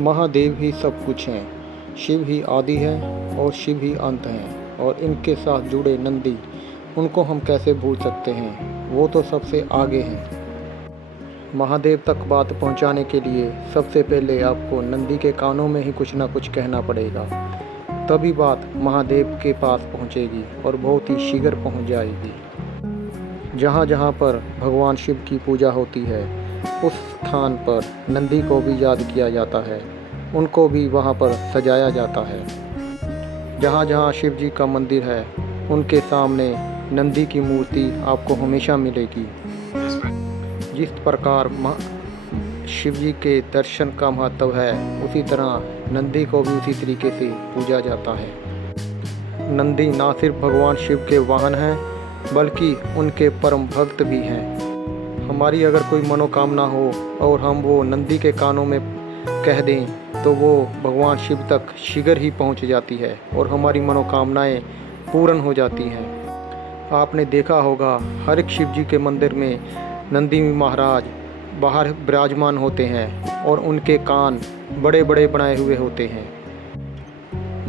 महादेव ही सब कुछ हैं, शिव ही आदि है और शिव ही अंत हैं, और इनके साथ जुड़े नंदी, उनको हम कैसे भूल सकते हैं, वो तो सबसे आगे हैं। महादेव तक बात पहुंचाने के लिए सबसे पहले आपको नंदी के कानों में ही कुछ ना कुछ कहना पड़ेगा, तभी बात महादेव के पास पहुंचेगी और बहुत ही शीघ्र पहुंच जाएगी। जहाँ जहाँ पर भगवान शिव की पूजा होती है, उस स्थान पर नंदी को भी याद किया जाता है, उनको भी वहाँ पर सजाया जाता है। जहाँ जहाँ शिव जी का मंदिर है, उनके सामने नंदी की मूर्ति आपको हमेशा मिलेगी। जिस प्रकार शिव जी के दर्शन का महत्व है, उसी तरह नंदी को भी उसी तरीके से पूजा जाता है। नंदी ना सिर्फ भगवान शिव के वाहन हैं, बल्कि उनके परम भक्त भी हैं। हमारी अगर कोई मनोकामना हो और हम वो नंदी के कानों में कह दें, तो वो भगवान शिव तक शीघ्र ही पहुंच जाती है और हमारी मनोकामनाएं पूर्ण हो जाती हैं। आपने देखा होगा, हर एक शिव जी के मंदिर में नंदी महाराज बाहर विराजमान होते हैं और उनके कान बड़े बड़े बनाए हुए होते हैं।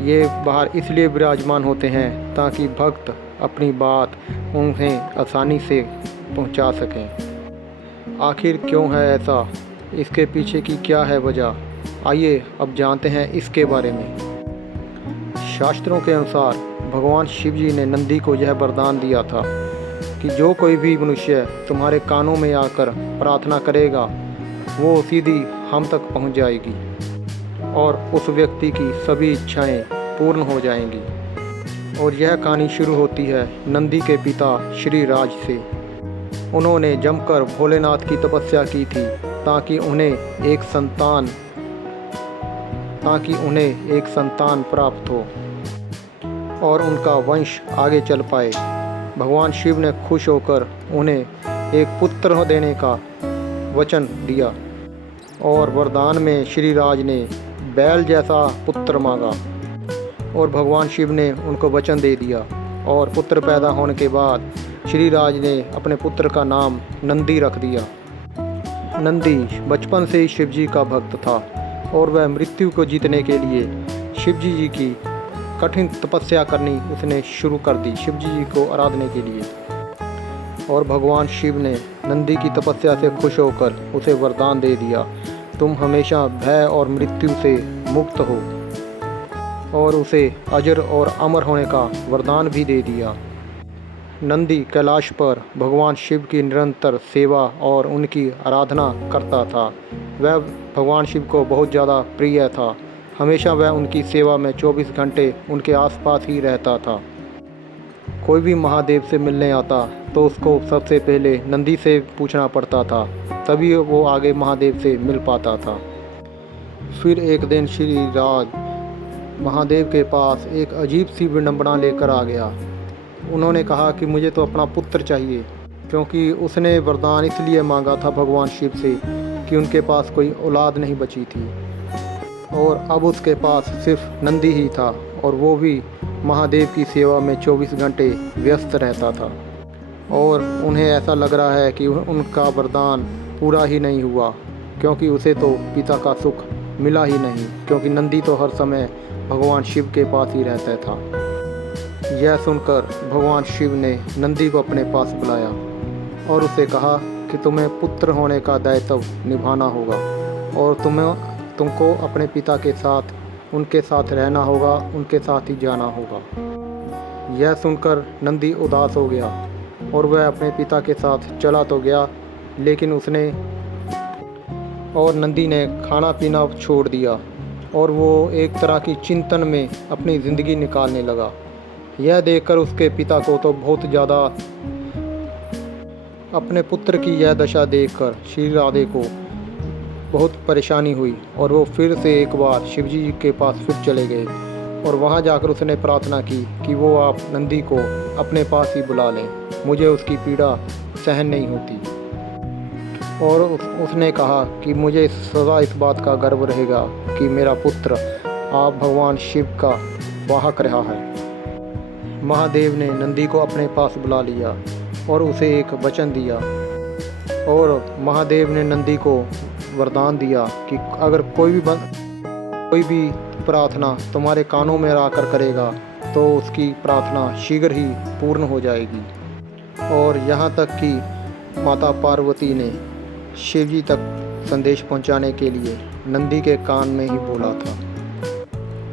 ये बाहर इसलिए विराजमान होते हैं ताकि भक्त अपनी बात उन्हें आसानी से पहुंचा सकें। आखिर क्यों है ऐसा, इसके पीछे की क्या है वजह, आइए अब जानते हैं इसके बारे में। शास्त्रों के अनुसार भगवान शिव जी ने नंदी को यह वरदान दिया था कि जो कोई भी मनुष्य तुम्हारे कानों में आकर प्रार्थना करेगा, वो सीधी हम तक पहुंच जाएगी और उस व्यक्ति की सभी इच्छाएं पूर्ण हो जाएंगी। और यह कहानी शुरू होती है नंदी के पिता श्री राज से। उन्होंने जमकर भोलेनाथ की तपस्या की थी ताकि उन्हें एक संतान प्राप्त हो और उनका वंश आगे चल पाए। भगवान शिव ने खुश होकर उन्हें एक पुत्र देने का वचन दिया और वरदान में श्री राज ने बैल जैसा पुत्र मांगा और भगवान शिव ने उनको वचन दे दिया। और पुत्र पैदा होने के बाद श्री राज ने अपने पुत्र का नाम नंदी रख दिया। नंदी बचपन से ही शिव जी का भक्त था और वह मृत्यु को जीतने के लिए शिव जी की कठिन तपस्या करनी उसने शुरू कर दी, शिव जी को आराधने के लिए। और भगवान शिव ने नंदी की तपस्या से खुश होकर उसे वरदान दे दिया, तुम हमेशा भय और मृत्यु से मुक्त हो, और उसे अजर और अमर होने का वरदान भी दे दिया। नंदी कैलाश पर भगवान शिव की निरंतर सेवा और उनकी आराधना करता था। वह भगवान शिव को बहुत ज़्यादा प्रिय था, हमेशा वह उनकी सेवा में 24 घंटे उनके आसपास ही रहता था। कोई भी महादेव से मिलने आता तो उसको सबसे पहले नंदी से पूछना पड़ता था, तभी वो आगे महादेव से मिल पाता था। फिर एक दिन श्री राज महादेव के पास एक अजीब सी विडंबना लेकर आ गया। उन्होंने कहा कि मुझे तो अपना पुत्र चाहिए, क्योंकि उसने वरदान इसलिए मांगा था भगवान शिव से कि उनके पास कोई औलाद नहीं बची थी और अब उसके पास सिर्फ नंदी ही था और वो भी महादेव की सेवा में 24 घंटे व्यस्त रहता था। और उन्हें ऐसा लग रहा है कि उनका वरदान पूरा ही नहीं हुआ, क्योंकि उसे तो पिता का सुख मिला ही नहीं, क्योंकि नंदी तो हर समय भगवान शिव के पास ही रहता था। यह सुनकर भगवान शिव ने नंदी को अपने पास बुलाया और उसे कहा कि तुम्हें पुत्र होने का दायित्व निभाना होगा और तुमको अपने पिता के साथ उनके साथ रहना होगा, उनके साथ ही जाना होगा। यह सुनकर नंदी उदास हो गया और वह अपने पिता के साथ चला तो गया, लेकिन नंदी ने खाना पीना छोड़ दिया और वो एक तरह की चिंतन में अपनी ज़िंदगी निकालने लगा। यह देखकर उसके पिता को तो बहुत ज़्यादा, अपने पुत्र की यह दशा देखकर श्री राधे को बहुत परेशानी हुई और वो फिर से एक बार शिव जी के पास फिर चले गए और वहाँ जाकर उसने प्रार्थना की कि वो आप नंदी को अपने पास ही बुला लें, मुझे उसकी पीड़ा सहन नहीं होती। और उसने कहा कि मुझे सदा इस बात का गर्व रहेगा कि मेरा पुत्र आप भगवान शिव का वाहक रहा है। महादेव ने नंदी को अपने पास बुला लिया और उसे एक वचन दिया और महादेव ने नंदी को वरदान दिया कि अगर कोई भी कोई भी प्रार्थना तुम्हारे कानों में आकर करेगा तो उसकी प्रार्थना शीघ्र ही पूर्ण हो जाएगी। और यहाँ तक कि माता पार्वती ने शिव जी तक संदेश पहुँचाने के लिए नंदी के कान में ही बोला था।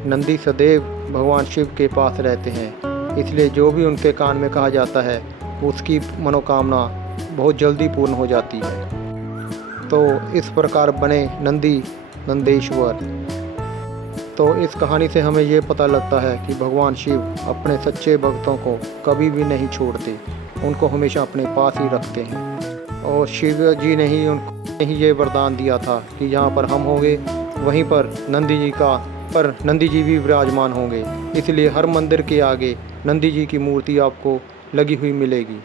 नंदी सदैव भगवान शिव के पास रहते हैं, इसलिए जो भी उनके कान में कहा जाता है उसकी मनोकामना बहुत जल्दी पूर्ण हो जाती है। तो इस प्रकार बने नंदी नंदेश्वर। तो इस कहानी से हमें ये पता लगता है कि भगवान शिव अपने सच्चे भक्तों को कभी भी नहीं छोड़ते, उनको हमेशा अपने पास ही रखते हैं। और शिव जी ने ही उनको ये वरदान दिया था कि जहाँ पर हम होंगे वहीं पर नंदी जी भी विराजमान होंगे। इसलिए हर मंदिर के आगे नंदी जी की मूर्ति आपको लगी हुई मिलेगी।